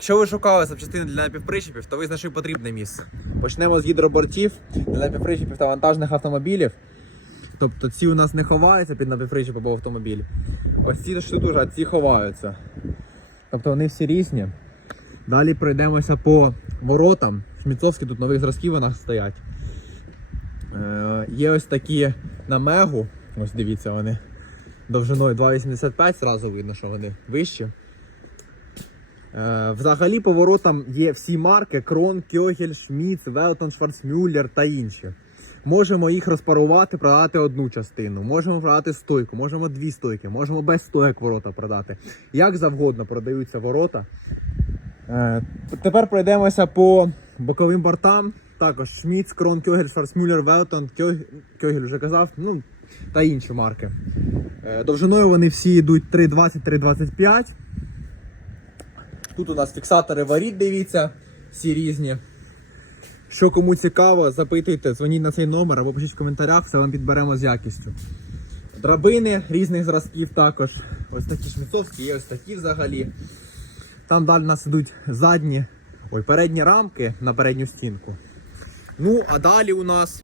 Якщо ви шукали запчастини для напівпричепів, то ви знайшли потрібне місце. Почнемо з гідробортів для напівпричепів та вантажних автомобілів. Тобто ці у нас не ховаються під напівпричеп або автомобіль. Ось ці уже, а ці ховаються. Тобто вони всі різні. Далі пройдемося по воротам. Шміцовські тут нових зразків у нас стоять. Е, є ось такі на мегу. Ось дивіться вони. Довжиною 2,85, зразу видно, що вони вищі. Е, взагалі по воротам є всі марки: Крон, Кьогель, Шміц, Велтон, Шварцмюллер та інші. Можемо їх розпарувати, продати одну частину, можемо продати стойку, можемо дві стойки, можемо без стоек ворота продати. Як завгодно продаються ворота. Е, тепер пройдемося по боковим бортам. Також Шміц, Крон, Кьогель, Шварцмюллер, Велтон, Кьогель, вже казав, ну та інші марки. Е, довжиною вони всі йдуть 3,20-3,25. Тут у нас фіксатори воріт, дивіться, всі різні. Що кому цікаво, запитуйте, дзвоніть на цей номер або пишіть в коментарях, все вам підберемо з якістю. Драбини різних зразків також. Ось такі шміцовські, є ось такі взагалі. Там далі у нас ідуть задні, ой, передні рамки на передню стінку. Ну, а далі у нас